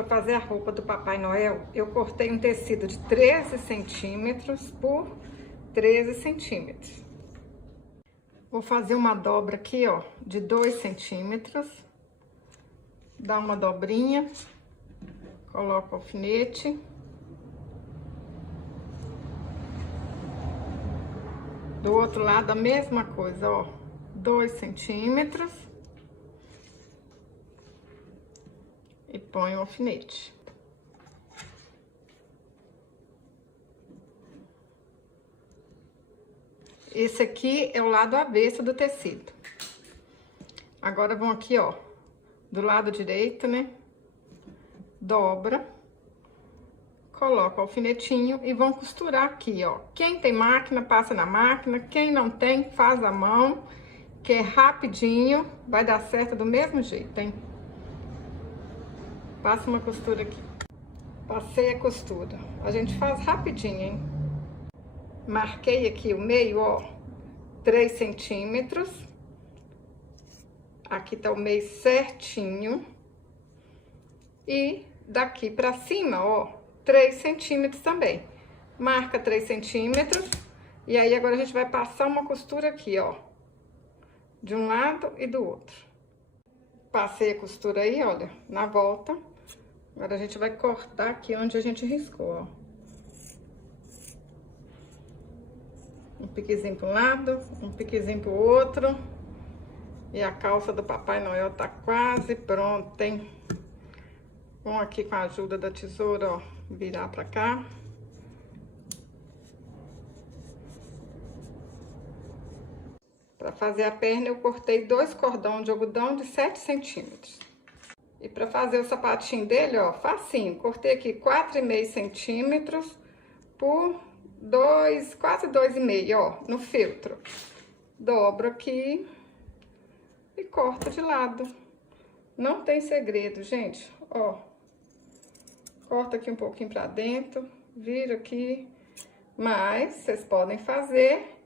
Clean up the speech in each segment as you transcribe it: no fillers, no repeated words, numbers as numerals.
para fazer a roupa do Papai Noel, eu cortei um tecido de 13 centímetros por 13 centímetros. Vou fazer uma dobra aqui, ó, de 2 centímetros. Dá uma dobrinha, coloco o alfinete. Do outro lado, a mesma coisa, ó, 2 centímetros. E põe o alfinete. Esse aqui é o lado avesso do tecido. Agora, vão aqui, ó, do lado direito, né? Dobra. Coloca o alfinetinho e vão costurar aqui, ó. Quem tem máquina, passa na máquina. Quem não tem, faz à mão, que é rapidinho. Vai dar certo do mesmo jeito, hein? Passa uma costura aqui. Passei a costura. A gente faz rapidinho, hein? Marquei aqui o meio, ó, 3 centímetros. Aqui tá o meio certinho. E daqui pra cima, ó, 3 centímetros também. Marca 3 centímetros. E aí, agora a gente vai passar uma costura aqui, ó. De um lado e do outro. Passei a costura aí, olha, na volta. Agora a gente vai cortar aqui onde a gente riscou, ó. Um piquezinho para um lado, um piquezinho pro outro. E a calça do Papai Noel tá quase pronta, hein? Vamos aqui com a ajuda da tesoura, ó, virar pra cá. Para fazer a perna, eu cortei 2 cordões de algodão de 7 centímetros. E para fazer o sapatinho dele, ó, facinho. Cortei aqui 4,5 centímetros por 2, quase 2,5, ó, no feltro. Dobro aqui e corto de lado. Não tem segredo, gente, ó. Corta aqui um pouquinho pra dentro, vira aqui. Mas vocês podem fazer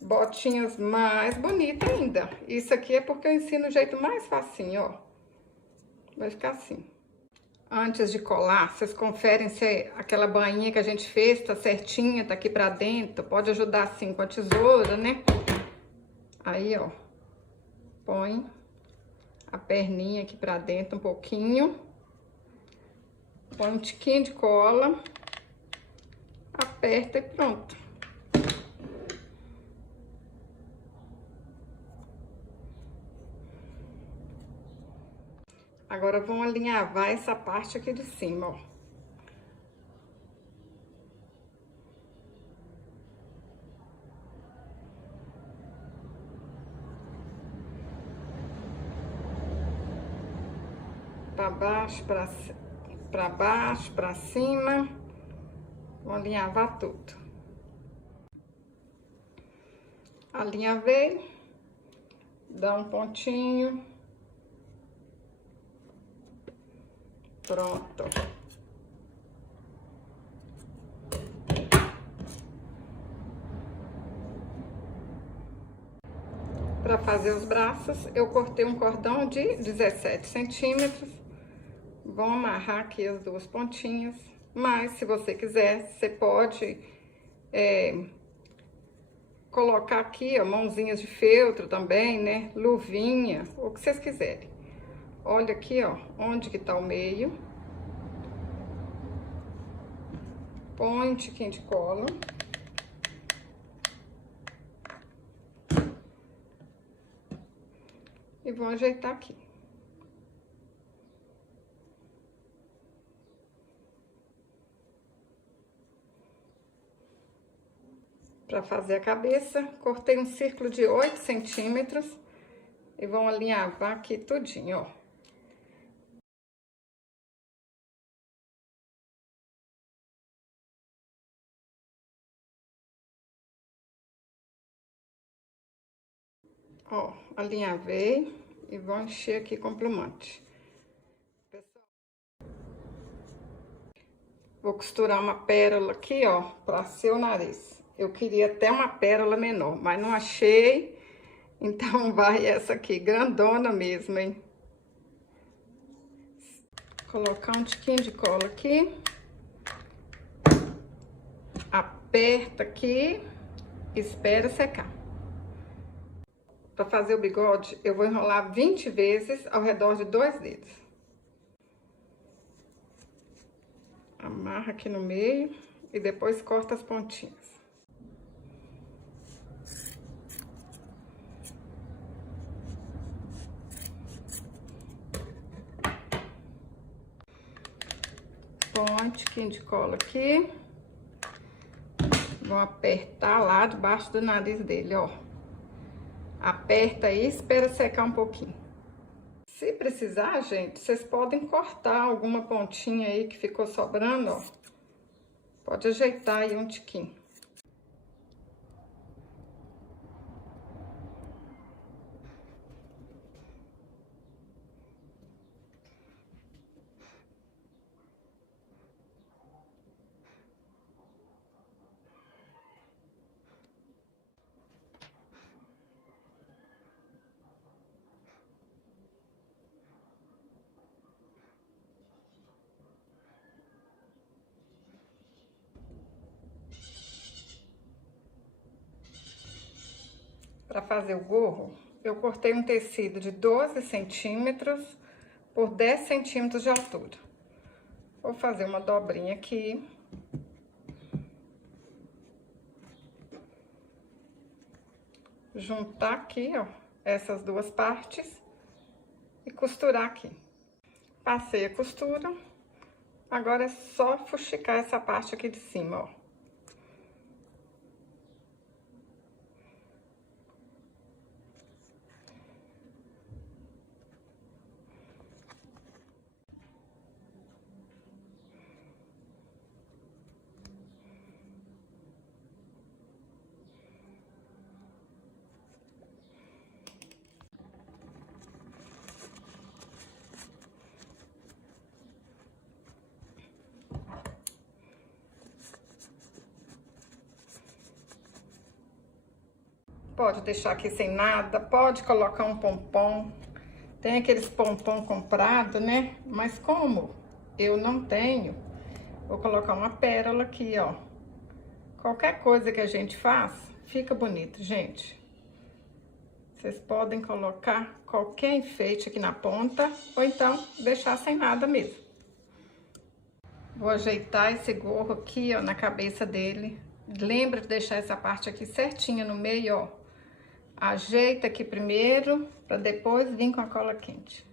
botinhas mais bonitas ainda. Isso aqui é porque eu ensino o jeito mais facinho, ó. Vai ficar assim. Antes de colar, vocês conferem se aquela bainha que a gente fez tá certinha, tá aqui pra dentro. Pode ajudar assim com a tesoura, né? Aí, ó, põe a perninha aqui pra dentro um pouquinho. Põe um tiquinho de cola. Aperta e pronto. Agora, vamos alinhavar essa parte aqui de cima, ó. Pra baixo, pra baixo, pra cima. Vou alinhavar tudo. Alinhavei. Dá um pontinho. Pronto. Para fazer os braços, eu cortei um cordão de 17 centímetros. Vou amarrar aqui as 2 pontinhas. Mas, se você quiser, você pode colocar aqui, ó, mãozinhas de feltro também, né? Luvinha, o que vocês quiserem. Olha aqui, ó, onde que tá o meio. Põe um tiquinho de cola. E vou ajeitar aqui. Para fazer a cabeça, cortei um círculo de 8 centímetros. E vão alinhavar aqui tudinho, ó. Ó, alinhavei e vou encher aqui com plumante. Vou costurar uma pérola aqui, ó, para ser o nariz. Eu queria até uma pérola menor, mas não achei. Então, vai essa aqui, grandona mesmo, hein? Colocar um tiquinho de cola aqui. Aperta aqui, espera secar. Para fazer o bigode, eu vou enrolar 20 vezes ao redor de 2 dedos. Amarra aqui no meio e depois corta as pontinhas. Põe um tiquinho de cola aqui. Vou apertar lá debaixo do nariz dele, ó. Aperta aí e espera secar um pouquinho. Se precisar, gente, vocês podem cortar alguma pontinha aí que ficou sobrando, ó. Pode ajeitar aí um tiquinho. Para fazer o gorro, eu cortei um tecido de 12 centímetros por 10 centímetros de altura. Vou fazer uma dobrinha aqui. Juntar aqui, ó, essas duas partes e costurar aqui. Passei a costura, agora é só fuxicar essa parte aqui de cima, ó. Pode deixar aqui sem nada, pode colocar um pompom. Tem aqueles pompom comprado, né? Mas como eu não tenho, vou colocar uma pérola aqui, ó. Qualquer coisa que a gente faz, fica bonito, gente. Vocês podem colocar qualquer enfeite aqui na ponta, ou então deixar sem nada mesmo. Vou ajeitar esse gorro aqui, ó, na cabeça dele. Lembra de deixar essa parte aqui certinha no meio, ó. Ajeita aqui primeiro, para depois vir com a cola quente.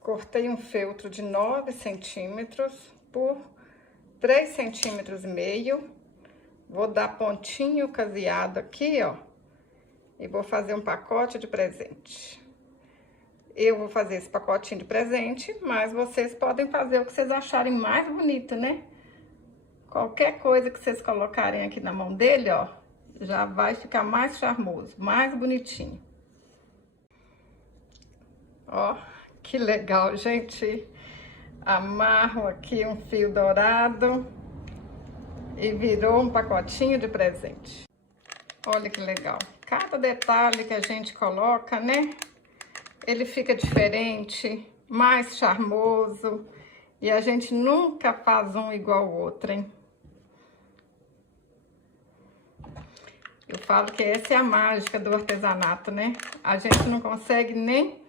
Cortei um feltro de 9 centímetros por 3,5 centímetros. Vou dar pontinho caseado aqui, ó. E vou fazer um pacote de presente. Eu vou fazer esse pacotinho de presente, mas vocês podem fazer o que vocês acharem mais bonito, né? Qualquer coisa que vocês colocarem aqui na mão dele, ó, já vai ficar mais charmoso, mais bonitinho. Ó. Que legal, gente. Amarro aqui um fio dourado e virou um pacotinho de presente. Olha que legal. Cada detalhe que a gente coloca, né? Ele fica diferente, mais charmoso. E a gente nunca faz um igual ao outro, hein? Eu falo que essa é a mágica do artesanato, né? A gente não consegue nem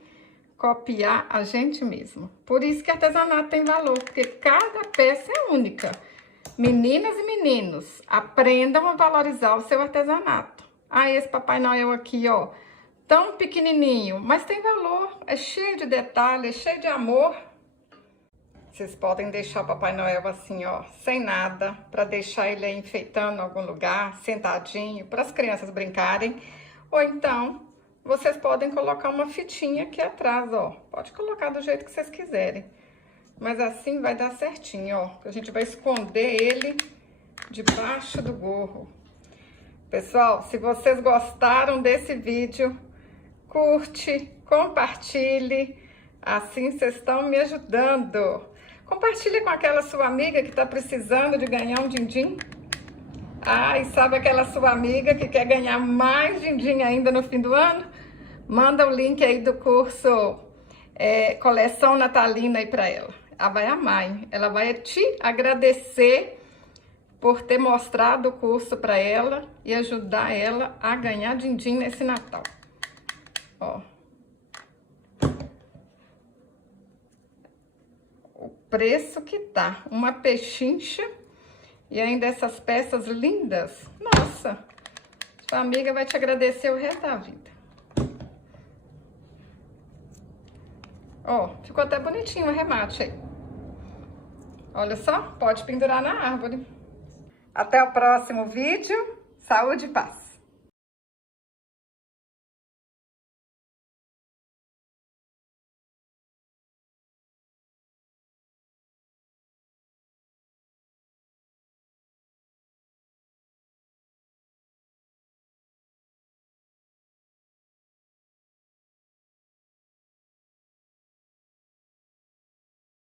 copiar a gente mesmo. Por isso que artesanato tem valor, porque cada peça é única. Meninas e meninos, aprendam a valorizar o seu artesanato. Ah, esse Papai Noel aqui, ó, tão pequenininho, mas tem valor, é cheio de detalhes, é cheio de amor. Vocês podem deixar o Papai Noel assim, ó, sem nada, para deixar ele aí enfeitando em algum lugar, sentadinho, para as crianças brincarem, ou então vocês podem colocar uma fitinha aqui atrás, ó. Pode colocar do jeito que vocês quiserem. Mas assim vai dar certinho, ó. A gente vai esconder ele debaixo do gorro. Pessoal, se vocês gostaram desse vídeo, curte, compartilhe, assim vocês estão me ajudando. Compartilhe com aquela sua amiga que está precisando de ganhar um din-din. Ah, e sabe aquela sua amiga que quer ganhar mais din-din ainda no fim do ano? Manda o link aí do curso Coleção Natalina aí para ela. Ela vai amar, hein? Ela vai te agradecer por ter mostrado o curso para ela e ajudar ela a ganhar din-din nesse Natal. Ó. O preço que tá. Uma pechincha e ainda essas peças lindas. Nossa! Sua amiga vai te agradecer o resto da vida. Ó, ficou até bonitinho o arremate aí. Olha só, pode pendurar na árvore. Até o próximo vídeo. Saúde e paz.